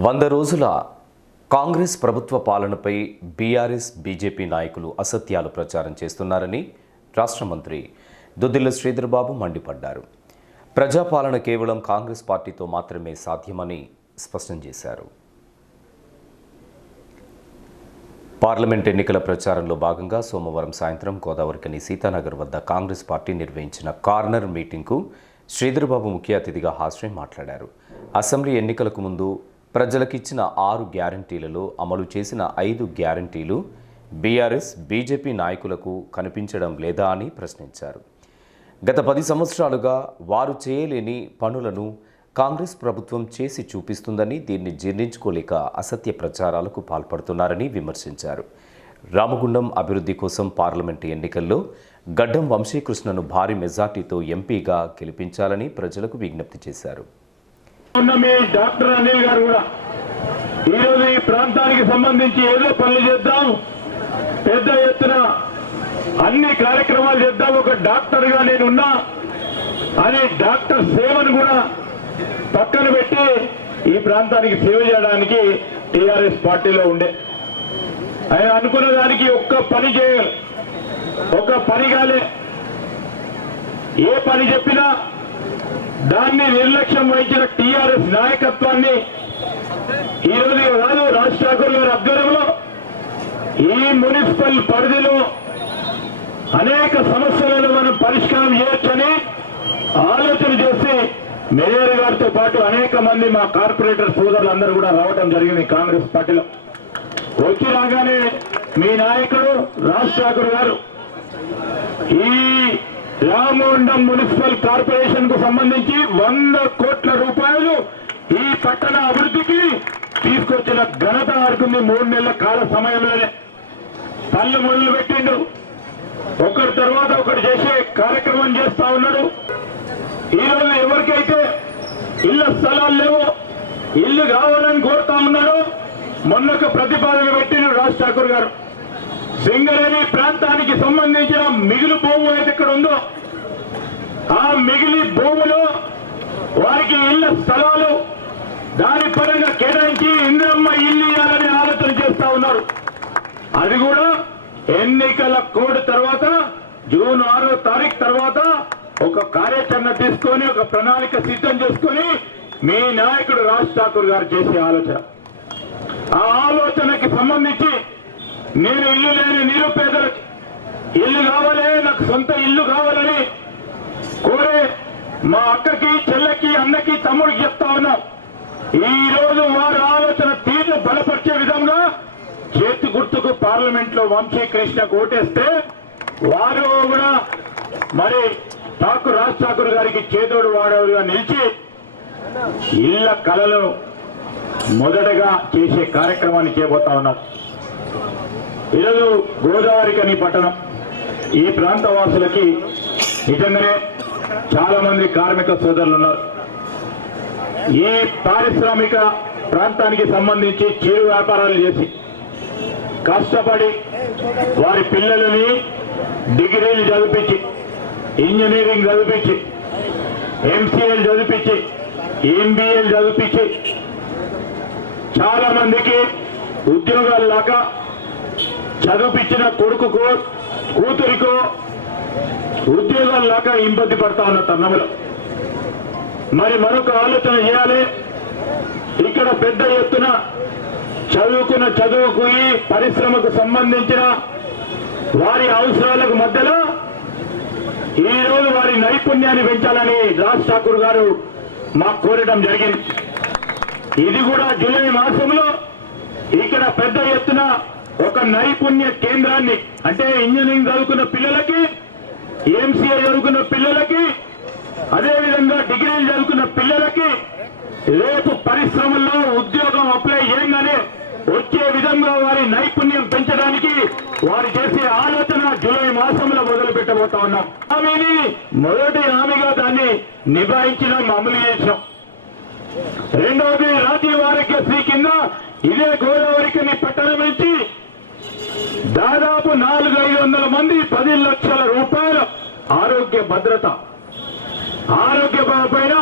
వంద రోజుల కాంగ్రెస్ ప్రభుత్వ పాలనపై బీఆర్ఎస్ బీజేపీ నాయకులు అసత్యాలు ప్రచారం చేస్తున్నారని రాష్ట్ర మంత్రి దుద్దిల్ల శ్రీధర్బాబు మండిపడ్డారు. ప్రజాపాలన కేవలం కాంగ్రెస్ పార్టీతో మాత్రమే సాధ్యమని స్పష్టం చేశారు. పార్లమెంట్ ఎన్నికల ప్రచారంలో భాగంగా సోమవారం సాయంత్రం గోదావరికని సీతానగర్ వద్ద కాంగ్రెస్ పార్టీ నిర్వహించిన కార్నర్ మీటింగ్కు శ్రీధర్బాబు ముఖ్య అతిథిగా హాజరై మాట్లాడారు. అసెంబ్లీ ఎన్నికలకు ముందు ప్రజలకిచ్చిన ఆరు గ్యారంటీలలో అమలు చేసిన ఐదు గ్యారంటీలు బీఆర్ఎస్ బీజేపీ నాయకులకు కనిపించడం లేదా అని ప్రశ్నించారు. గత పది సంవత్సరాలుగా వారు చేయలేని పనులను కాంగ్రెస్ ప్రభుత్వం చేసి చూపిస్తుందని దీన్ని జీర్ణించుకోలేక అసత్య ప్రచారాలకు పాల్పడుతున్నారని విమర్శించారు. రామగుండం అభివృద్ధి కోసం పార్లమెంటు ఎన్నికల్లో గడ్డం వంశీకృష్ణను భారీ మెజార్టీతో ఎంపీగా గెలిపించాలని ప్రజలకు విజ్ఞప్తి చేశారు. ఉన్న మీ డాక్టర్ అనిల్ గారు కూడా. ఈరోజు ఈ ప్రాంతానికి సంబంధించి ఏదో పనులు చేద్దాం పెద్ద ఎత్తున అన్ని కార్యక్రమాలు చేద్దాం ఒక డాక్టర్గా నేనున్నా అని డాక్టర్ సేవను కూడా పక్కన పెట్టి ఈ ప్రాంతానికి సేవ చేయడానికి టీఆర్ఎస్ పార్టీలో ఉండే. ఆయన అనుకున్న దానికి ఒక్క పని చేయాలి ఒక్క పని కాలే. ఏ పని చెప్పినా దాన్ని నిర్లక్ష్యం వహించిన టీఆర్ఎస్ నాయకత్వాన్ని ఈ రోజు కాదు రాజ్ ఠాకూర్ గారి ఆధ్వర్యంలో ఈ మున్సిపల్ పరిధిలో అనేక సమస్యలను మనం పరిష్కారం చేయొచ్చని ఆలోచన చేసి మేయర్ గారితో పాటు అనేక మంది మా కార్పొరేటర్ సోదరులందరూ కూడా రావడం జరిగింది కాంగ్రెస్ పార్టీలో. వచ్చి రాగానే మీ నాయకుడు రాజ్ ఠాకూర్ గారు ఈ రామగుండం మున్సిపల్ కార్పొరేషన్కు సంబంధించి వంద కోట్ల రూపాయలు ఈ పట్టణ అభివృద్ధికి తీసుకొచ్చిన ఘనత ఆడుతుంది మూడు నెలల కాల సమయంలోనే. పళ్ళు మొదలు పెట్టిండు. ఒకరి తర్వాత ఒకటి చేసే కార్యక్రమం చేస్తా ఉన్నాడు. ఈరోజు ఎవరికైతే ఇళ్ళ స్థలాలు లేవో ఇల్లు కావాలని కోరుతా ఉన్నాడు మొన్నొక ప్రతిపాదన పెట్టిండు రాజ్ ఠాకూర్ గారు. సింగరేణి ప్రాంత సంబంధించిన మిగులు భూము అయితే ఇక్కడ ఉందో ఆ మిగిలి భూములు వారికి ఇళ్ళ స్థలాలు దాని పరంగా కేటాయించి ఇంద్రమ్మ ఇల్లు ఇవ్వాలని ఆలోచన చేస్తా ఉన్నారు. అది కూడా ఎన్నికల కోడ్ తర్వాత జూన్ ఆరో తారీఖు తర్వాత ఒక కార్యాచరణ తీసుకొని ఒక ప్రణాళిక సిద్ధం చేసుకొని మీ నాయకుడు రాజ్ ఠాకూర్ గారు చేసే ఆలోచన. ఆ ఆలోచనకి సంబంధించి నేను ఇల్లు లేని నిరుపేదలకు ఇల్లు కావాలి నాకు సొంత ఇల్లు కావాలని కోరే మా అక్కకి చెల్లెకి అన్నకి తమ్ముడికి చెప్తా ఉన్నాం. ఈ రోజు వారి ఆలోచన తీరును బలపరిచే విధంగా చేతి గుర్తుకు పార్లమెంట్లో వంశీకృష్ణ ఓటేస్తే వారు కూడా మరి ఠాకూర్ రాజ్ ఠాకూర్ గారికి చేదోడు వాడేవారుగా నిలిచి ఇళ్ళ కళలు మొదటగా చేసే కార్యక్రమాన్ని చేయబోతా ఉన్నాం. ఈరోజు గోదావరి కని పట్టణం. ఈ ప్రాంత వాసులకి నిజంగానే చాలా మంది కార్మిక సోదరులు ఉన్నారు. ఈ పారిశ్రామిక ప్రాంతానికి సంబంధించి చిరు వ్యాపారాలు చేసి కష్టపడి వారి పిల్లలని డిగ్రీలు చదివించి ఇంజనీరింగ్ చదివించి ఎంసీఏలు చదివించి ఎంబీఏలు చదివించి చాలా మందికి ఉద్యోగాలు లేక చదివిపించిన కొడుకుకో కూతురికో ఉద్యోగాలు లేక ఇబ్బంది పడతా ఉన్న తరుణంలో మరి మరొక ఆలోచన చేయాలి. ఇక్కడ పెద్ద ఎత్తున చదువుకున్న చదువుకు పరిశ్రమకు సంబంధించిన వారి అవసరాలకు మధ్యలో ఈ రోజు వారి నైపుణ్యాన్ని పెంచాలని రాజ్ ఠాకూర్ గారు మాకు కోరడం జరిగింది. ఇది కూడా జూలై మాసంలో ఇక్కడ పెద్ద ఎత్తున ఒక నైపుణ్య కేంద్రాన్ని అంటే ఇంజనీరింగ్ చదువుకున్న పిల్లలకి ఎంసీఏ చదువుకున్న పిల్లలకి అదేవిధంగా డిగ్రీలు చదువుకున్న పిల్లలకి రేపు పరిశ్రమల్లో ఉద్యోగం అప్లై చేయగానే వచ్చే విధంగా వారి నైపుణ్యం పెంచడానికి వారు చేసే ఆలోచన జూలై మాసంలో మొదలు పెట్టబోతా ఉన్నాం. హామీని మొదటి హామీగా దాన్ని నిభాయించడం అమలు చేసాం రెండవది రాజీవ్ ఆరోగ్యశ్రీ కింద ఇదే గోదావరికి పట్టణం నుంచి దాదాపు నాలుగు ఐదు వందల మంది పది లక్షల రూపాయల ఆరోగ్య భద్రత. ఆరోగ్య పైన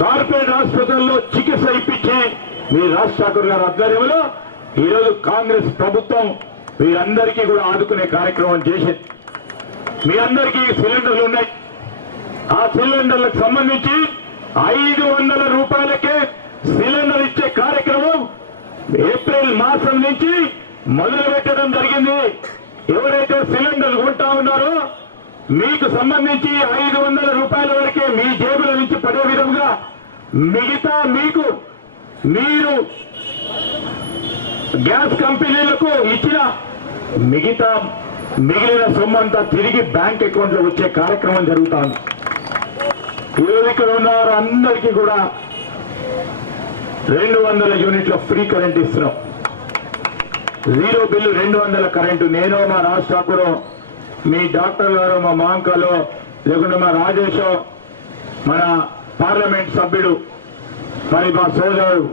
కార్పొరేట్ హాస్పిటల్లో చికిత్స ఇప్పించి మీ రాజ్ గారి ఆధ్వర్యంలో ఈరోజు కాంగ్రెస్ ప్రభుత్వం మీరందరికీ కూడా ఆదుకునే కార్యక్రమం చేసింది. మీ అందరికీ సిలిండర్లు ఉన్నాయి. ఆ సిలిండర్లకు సంబంధించి ఐదు వందల రూపాయలకే సిలిండర్ ఇచ్చే కార్యక్రమం ఏప్రిల్ మాసం నుంచి మొదలు పెట్టడం జరిగింది. ఎవరైతే సిలిండర్లు కొంటా ఉన్నారో మీకు సంబంధించి ఐదు వందల రూపాయల వరకే మీ జేబుల నుంచి పడే విధంగా మిగతా మీకు మీరు గ్యాస్ కంపెనీలకు ఇచ్చిన మిగతా మిగిలిన సొమ్ము అంతా తిరిగి బ్యాంక్ అకౌంట్లో వచ్చే కార్యక్రమం జరుగుతాను ఇక్కడ ఉన్న అందరికీ కూడా రెండు వందల యూనిట్ల ఫ్రీ కరెంట్ ఇస్తున్నాం. జీరో బిల్లు రెండు వందల కరెంటు. నేను మా రాజ్ ఠాకూర్ మీ డాక్టర్ గారు మా మాంకలో లేకుంటే మా రాజేషో మన పార్లమెంట్ సభ్యుడు మరి మా సోదరుడు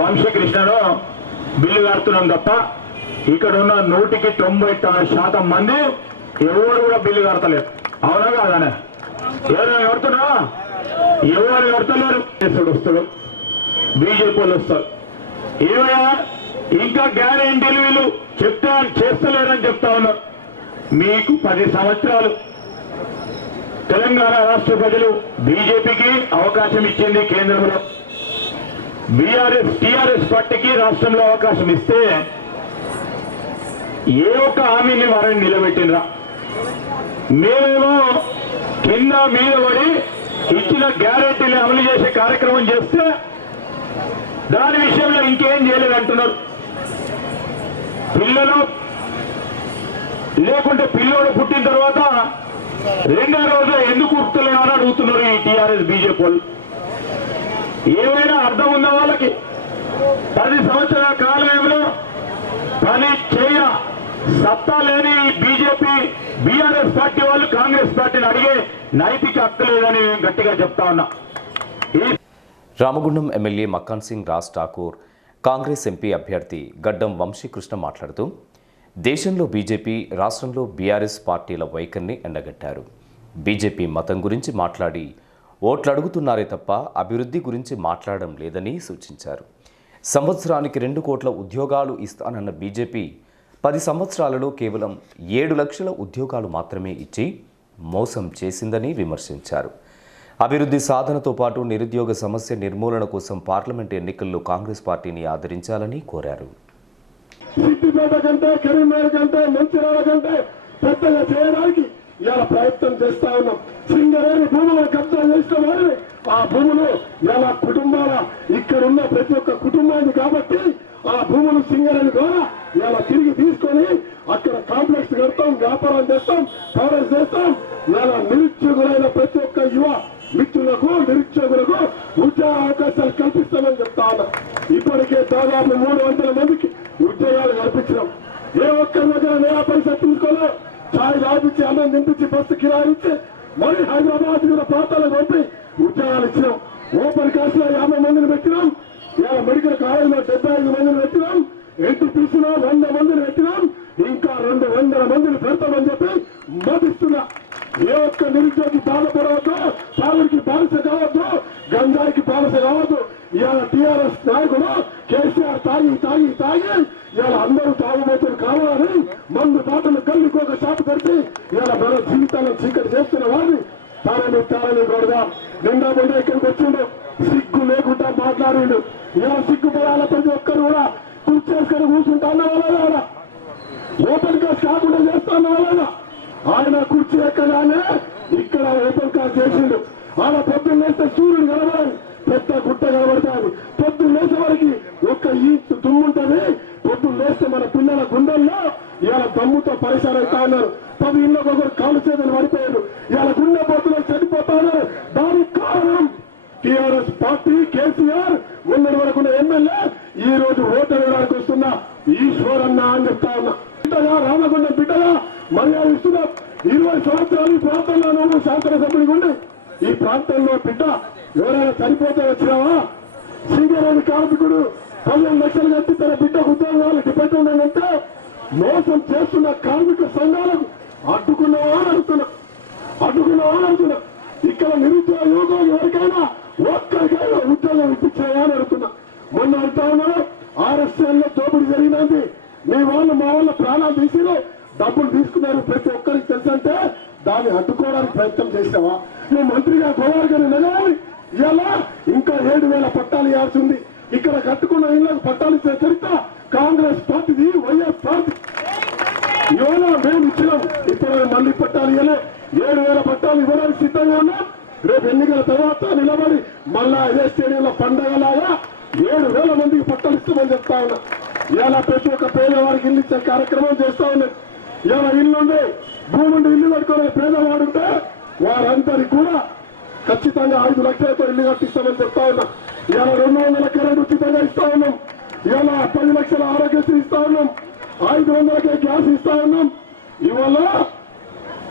వంశకృష్ణను బిల్లు కడుతున్నాం తప్ప ఇక్కడ ఉన్న నూటికి తొంభై శాతం మంది ఎవరు కూడా బిల్లు కడతలేరు. అవునా కాదనే? ఎవరైనా కడుతున్నా ఎవరు కడతలేరు? వస్తాడు. బీజేపీ వాళ్ళు వస్తారు. ఏమయ్యా? ఇంకా గ్యారెంటీలు వీళ్ళు చెప్తా చేస్తలేరని చెప్తా ఉన్నారు. మీకు పది సంవత్సరాలు. తెలంగాణ రాష్ట్ర ప్రజలు బీజేపీకి అవకాశం ఇచ్చింది కేంద్రంలో. బీఆర్ఎస్ టీఆర్ఎస్ పార్టీకి రాష్ట్రంలో అవకాశం ఇస్తే ఏ ఒక్క హామీని వారిని నిలబెట్టినరా మేమేమో కింద మీద పడి ఇచ్చిన గ్యారెంటీని అమలు చేసే కార్యక్రమం చేస్తే దాని విషయంలో ఇంకేం చేయలేదు అంటున్నారు పిల్లలు లేకుంటే పిల్లోడు పుట్టిన తర్వాత రెండో రోజు ఎందుకు ఉరుకుతలేమో అని అడుగుతున్నారు ఈ టీఆర్ఎస్ బీజేపీ వాళ్ళు? ఏమైనా అర్థం ఉందా వాళ్ళకి? పది సంవత్సరాల కాలంలో పని చేయ సత్తా లేని బీజేపీ బీఆర్ఎస్ పార్టీ వాళ్ళు కాంగ్రెస్ పార్టీని అడిగే నైతిక హక్కు లేదని గట్టిగా చెప్తా ఉన్నా. రామగుండం ఎమ్మెల్యే మక్కాన్ సింగ్ రాజ్ ఠాకూర్ కాంగ్రెస్ ఎంపీ అభ్యర్థి గడ్డం వంశీకృష్ణ మాట్లాడుతూ దేశంలో బీజేపీ రాష్ట్రంలో బీఆర్ఎస్ పార్టీల వైఖరిని ఎండగట్టారు. బీజేపీ మతం గురించి మాట్లాడి ఓట్లు అడుగుతున్నారే తప్ప అభివృద్ధి గురించి మాట్లాడడం లేదని సూచించారు. సంవత్సరానికి రెండు కోట్ల ఉద్యోగాలు ఇస్తానన్న బీజేపీ పది సంవత్సరాలలో కేవలం ఏడు లక్షల ఉద్యోగాలు మాత్రమే ఇచ్చి మోసం చేసిందని విమర్శించారు. అభివృద్ధి సాధనతో పాటు నిరుద్యోగ సమస్య నిర్మూలన కోసం పార్లమెంట్ ఎన్నికల్లో కాంగ్రెస్ పార్టీని ఆదరించాలని కోరారు. సిద్దిపేట కంటే చేయడానికి ఇలా ప్రయత్నం చేస్తా ఉన్నాం. సింగరేణి భూములను కబ్జా చేసిన వారిని ఆ భూములు ఇలా కుటుంబాల ఇక్కడున్న ప్రతి ఒక్క కుటుంబాన్ని కాబట్టి ఆ భూములు సింగరేణి ద్వారా ఇలా తిరిగి తీసుకొని అక్కడ కాంప్లెక్స్ కడతాం వ్యాపారం చేస్తాం కవరేజ్ చేస్తాం ఇలా నిరుద్యోగులైన ప్రతి ఒక్క యువ మిత్రులకు నిరుద్యోగులకు ఉద్యోగ అవకాశాలు కల్పిస్తామని చెప్తా ఉన్నా ఇప్పటికే దాదాపు మూడు వందల మందికి ఉద్యోగాలు కల్పించినాం ఏ ఒక్కరి దగ్గర నయా పైసా తీసుకోలే ఛాయ్ తాపించి అన్నం నింపించి బస్సు కిరాయి ఇచ్చి మరి హైదరాబాద్ కూడా ప్రాంతాలకు పంపి ఉద్యోగాలు ఇచ్చినాం ఓపెన్ కాస్ట్లో యాభై మందిని పెట్టినాం ఇలా మెడికల్ కాలేజ్లో డెబ్బై ఐదు మందిని పెట్టినాం ఎన్టీపీసీలో వంద మందిని పెట్టినాం ఇంకా రెండు వందల మందిని పెడతామని చెప్పి మతిస్తున్నా ఏ ఒక్క నిరుద్యోగి బాధపడవద్దు తాగుడికి బానిస కావద్దు గంజాయికి బానిస కావద్దు ఇవాళ టీఆర్ఎస్ నాయకుడు కేసీఆర్ తాగి తాగి తాగి ఇవాళ అందరూ తాగుబోతులు కావాలని మందు బాటలు కళ్ళుకోక షాపు పెట్టి ఇవాళ మన జీవితాలను చీకటి చేస్తున్న వారిని తారని తారని కొడదాం నిండా ఇక్కడికి వచ్చిండు. సిగ్గు లేకుండా మాట్లాడిండు. ఇలా సిగ్గుపడాల ప్రతి ఒక్కరు కూడా కూర్చేసుకొని కూర్చుంటా అన్న వాళ్ళ ఓపెన్ కాస్ట్ కాకుండా చేస్తాను వాళ్ళ ఆయన కుర్చీ ఎక్కగానే ఇక్కడ ఓపెన్ కాస్ట్ చేసిండు. ఆయన పొద్దున్న లేస్తే సూర్యుడు కనబడాలి. పెద్ద గుట్ట కనబడతాది. పొద్దున్న లేసే వరకు ఒక్క ఈ దుమ్ముంటది. పొద్దున్న లేస్తే మన పిల్లల గుండెల్లో ఇవాళ దమ్ముతో పరిసరం అవుతా ఉన్నారు పది ఇళ్ళకొకరు కాలు చేతులు పడిపోయారు. ఇవాళ గుండె పొద్దులో చనిపోతారు ఉన్నారు దానికి కారణం టిఆర్ఎస్ పార్టీ కేసీఆర్ మొన్నటి వరకు ఎమ్మెల్యే ఈ రోజు ఓటు వేయడానికి వస్తున్న ఈశ్వరన్న అని చెప్తా ఉన్నా బిడ్డగా రామగుండం బిడ్డగా మర్యాద ఇస్తున్నా ఇరవై సంవత్సరాలు ఈ ప్రాంతంలో నువ్వు శాసనసభ్యుడిగా ఉండి ఈ ప్రాంతంలో బిడ్డ ఎవరైనా చనిపోతే వచ్చినావా శ్రీగారాని కార్మికుడు పదిహేను లక్షలు కట్టి తన బిడ్డకు ఉద్యోగాలు డిపెండ్ ఉన్నాడంటే మోసం చేస్తున్న కార్మిక సంఘాలకు అడ్డుకున్నావా అని అడుగుతున్నా అడ్డుకున్నావా అని ఇక్కడ నిరుద్యోగ యువకులు ఎవరికైనా ఒక్కరికైనా ఉద్యోగం ఇప్పించాయా అని అడుగుతున్నా. మొన్న అంటా లో దోపిడీ జరిగినది. మీ వాళ్ళు మా వాళ్ళ ప్రాణాలు తీసిరు డబ్బులు తీసుకున్నారు ప్రతి ఒక్కరికి తెలుసంటే దాన్ని అడ్డుకోవడానికి ప్రయత్నం చేసావా నువ్వు మంత్రిగా గోవారు గారు నిలవాలి ఇలా ఇంకా ఏడు వేల పట్టాలు ఇవ్వాల్సి ఉంది. ఇక్కడ కట్టుకున్న ఇళ్ళకు పట్టాలు ఇచ్చే చరిత్ర కాంగ్రెస్ పార్టీది వైఎస్ పార్టీ. ఇవాళ మేము ఇచ్చినాం. ఇప్పుడు మళ్ళీ పట్టాలు ఇవ్వలే. ఏడు వేల పట్టాలు ఇవ్వడానికి సిద్ధంగా ఉన్నాం. రేపు ఎన్నికల తర్వాత నిలబడి మళ్ళా ఇదే స్టేడియంలో పండగలాగా ఏడు వేల మందికి పట్టాలు ఇస్తామని చెప్తా ఉన్నా. ఇలా ప్రతి ఒక్క పేదవారికి ఇల్లు ఇచ్చే కార్యక్రమం చేస్తా ఉన్నాం. ఇలా ఇల్లు ఉంది భూమి ఇల్లు కట్టుకునే పేదవాడుంటే వారందరికి కూడా ఖచ్చితంగా ఐదు లక్షలతో ఇల్లు కట్టిస్తామని చెప్తా ఉన్నా. ఇలా రెండు వందల కరెంట్ ఉచితంగా ఇస్తా ఉన్నాం. ఇలా పది లక్షల ఆరోగ్యశ్రీ ఇస్తా ఉన్నాం. ఐదు వందలకే గ్యాస్ ఇస్తా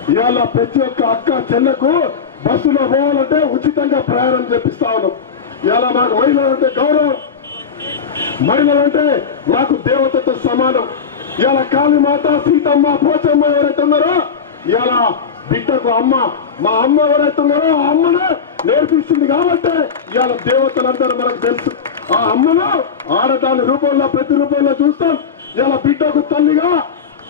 ఇవాళ ప్రతి ఒక్క అక్క చెల్లకు బస్సులో పోవాలంటే ఉచితంగా ప్రయాణం చేపిస్తా ఉన్నాం. ఇలా మాకు మహిళలు అంటే గౌరవం. మహిళలంటే మాకు దేవతతో సమానం. ఇలా కాళీమాత సీతమ్మ పోచమ్మ ఎవరైతే ఉన్నారో ఇలా బిడ్డకు అమ్మ మా అమ్మ ఎవరైతే ఉన్నారో ఆ అమ్మను నేర్పిస్తుంది కాబట్టి ఇవాళ దేవతలందరూ మనకు తెలుసు. ఆ అమ్మను ఆడదాని రూపంలో ప్రతి రూపంలో చూస్తాం. ఇలా బిడ్డకు తల్లిగా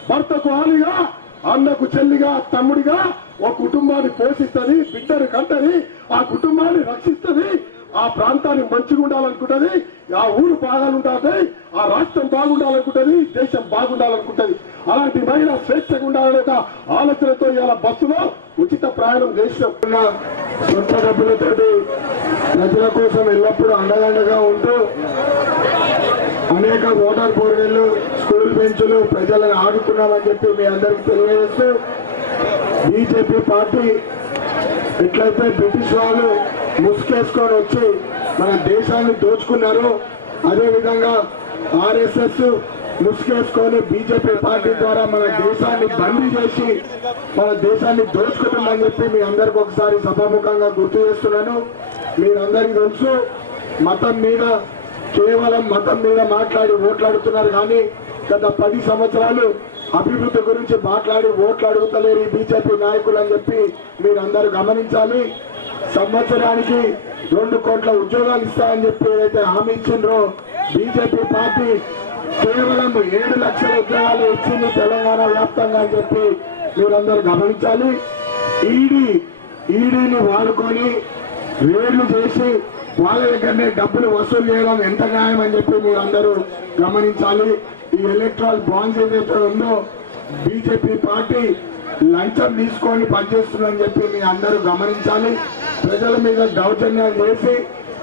భర్తకు ఆలిగా అన్నకు చెల్లిగా తమ్ముడిగా ఒక కుటుంబాన్ని పోషిస్తుంది బిడ్డను కంటది ఆ కుటుంబాన్ని రక్షిస్తుంది ఆ ప్రాంతాన్ని మంచిగా ఉండాలనుకుంటది ఆ ఊరు బాగాలుంటుంది ఆ రాష్ట్రం బాగుండాలనుకుంటది దేశం బాగుండాలనుకుంటది. అలాంటి మహిళ స్వేచ్ఛగా ఉండాలనే ఒక ఆలోచనతో ఇలా బస్సులో ఉచిత ప్రయాణం చేసినప్పుడు సొంత డబ్బులతోటి ప్రజల కోసం ఎల్లప్పుడూ అండదండగా ఉంటూ అనేక ఓటర్ బోర్డులు స్కూల్ బెంచ్లు ప్రజలను ఆడుకున్నామని చెప్పి మీ అందరికి తెలియజేస్తూ బీజేపీ పార్టీ ఎట్లయితే బ్రిటిష్ వాళ్ళు ముసుకేసుకొని వచ్చి మన దేశాన్ని దోచుకున్నారో అదేవిధంగా ఆర్ఎస్ఎస్ ముసుకేసుకొని బీజేపీ పార్టీ ద్వారా మన దేశాన్ని బందీ చేసి మన దేశాన్ని దోచుకుంటుందని చెప్పి మీ అందరికి ఒకసారి సభాముఖంగా గుర్తు చేస్తున్నాను. మీరందరికీ తెలుసు మతం మీద కేవలం మతం మీద మాట్లాడి ఓట్లాడుతున్నారు కానీ గత పది సంవత్సరాలు అభివృద్ధి గురించి మాట్లాడి ఓట్లు అడుగుతలేరు ఈ బీజేపీ నాయకులు అని చెప్పి మీరందరూ గమనించాలి. సంవత్సరానికి రెండు కోట్ల ఉద్యోగాలు ఇస్తాయని చెప్పి ఏదైతే హామీ ఇచ్చిండ్రో బీజేపీ పార్టీ కేవలం ఏడు లక్షల ఉద్యోగాలు ఇచ్చింది తెలంగాణ వ్యాప్తంగా అని చెప్పి మీరందరూ గమనించాలి. ఈడీ ఈడీని వాడుకొని వేర్లు చేసి వాళ్ళ దగ్గరనే డబ్బులు వసూలు చేయడం ఎంత న్యాయం అని చెప్పి మీరు అందరూ గమనించాలి. ఈ ఎలక్ట్రాల్ బాండ్స్ ఏదైతే ఉందో బీజేపీ పార్టీ లంచం తీసుకొని పనిచేస్తుందని చెప్పి మీ అందరూ గమనించాలి. ప్రజల మీద దౌర్జన్యాలు చేసి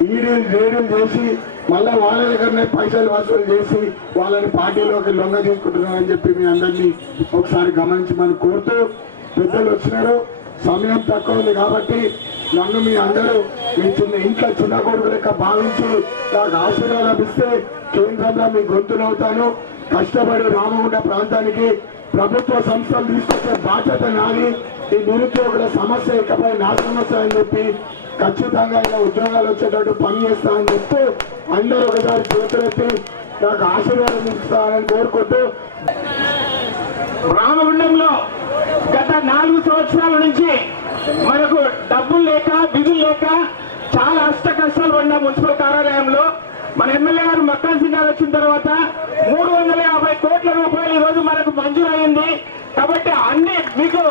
ఈడీలు రేడీలు చేసి మళ్ళీ వాళ్ళ దగ్గరనే పైసలు వసూలు చేసి వాళ్ళని పార్టీలోకి లొంగ తీసుకుంటున్నారని చెప్పి మీ అందరినీ ఒకసారి గమనించమని కోరుతూ పెద్దలు వచ్చినారు. సమయం తక్కువ ఉంది కాబట్టి నన్ను మీ అందరూ మీ చిన్న ఇంట్లో చిన్న కొడుకు లెక్క భావించి నాకు ఆశీర్వాదం ఇస్తే కేంద్రంలో మీ గొంతునవుతాను కష్టపడి రామగుండ ప్రాంతానికి ప్రభుత్వ సంస్థలు తీసుకొచ్చే బాధ్యత నాది. ఈ నిరుద్యోగుల సమస్య ఇకపై నా సమస్య అని చెప్పి ఖచ్చితంగా ఇలా ఉద్యోగాలు వచ్చేటట్టు పని చేస్తా అని చెప్తూ అందరూ ఒకసారి చేతులెత్తి నాకు ఆశీర్వాదం ఇస్తానని కోరుకుంటూ రామగుండంలో గత నాలుగు సంవత్సరాల నుంచి మనకు డబ్బులు లేక విధులు లేక చాలా అష్ట కష్టాలు పడిన మున్సిపల్ కార్యాలయంలో మన ఎమ్మెల్యే గారు మక్కాన్ సింగ్ గారు వచ్చిన తర్వాత మూడు వందల యాభై కోట్ల రూపాయలు ఈ రోజు మనకు మంజూరయ్యింది. కాబట్టి అన్ని మీకు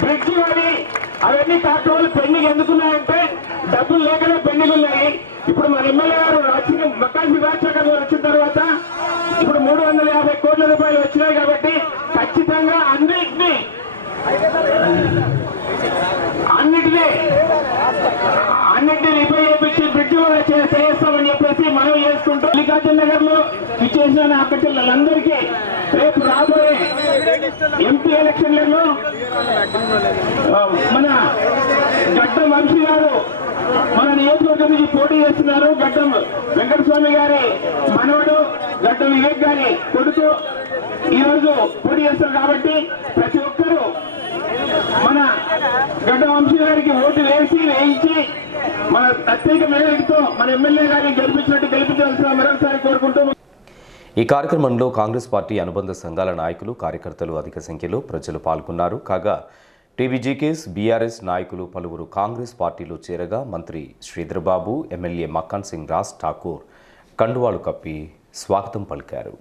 బ్రిడ్జి కానీ అవన్నీ కాకపోతే పెండింగ్ ఎందుకున్నాయంటే డబ్బులు లేకనే పెండింగ్ ఉన్నాయి. ఇప్పుడు మన ఎమ్మెల్యే గారు రాజకీయ మక్కాన్ సింగ్ రాజశేఖర్ వచ్చిన తర్వాత ఇప్పుడు మూడు వందల యాభై కోట్ల రూపాయలు వచ్చినాయి కాబట్టి ఖచ్చితంగా అన్నింటినీ అన్నింటినీ ఉపయోగించి బ్రిడ్జ్ చేస్తామని చెప్పేసి మనం చేసుకుంటూ మల్లికార్జున నగర్లో విచ్చేసిన అక్క చెల్లెలందరికీ రేపు రాబోయే ఎంపీ ఎలక్షన్లలో మన గడ్డ వంశీ గారు మన నియోజకవర్గం నుంచి పోటీ చేస్తున్నారు. గడ్డం వెంకటస్వామి గారి మనవడు గడ్డం వివేక్ గారి కొడుకు ఈ రోజు పోటీ చేస్తారు కాబట్టి ప్రతి ఒక్కరూ మన గడ్డ వంశీ గారికి ఓటు వేసి వేయించి మన ప్రత్యేక మేరతో మన ఎమ్మెల్యే గారిని గెలిపించినట్టు గెలిపించాల్సిన మరొకసారి కోరుకుంటూ ఈ కార్యక్రమంలో కాంగ్రెస్ పార్టీ అనుబంధ సంఘాల నాయకులు కార్యకర్తలు అధిక సంఖ్యలో ప్రజలు పాల్గొన్నారు. కాగా టీబీజీకేస్ బీఆర్ఎస్ నాయకులు పలువురు కాంగ్రెస్ పార్టీలో చేరగా మంత్రి శ్రీధర్బాబు ఎమ్మెల్యే మక్కాన్ సింగ్ రాజ్ ఠాకూర్ కండువాలు కప్పి స్వాగతం పలికారు.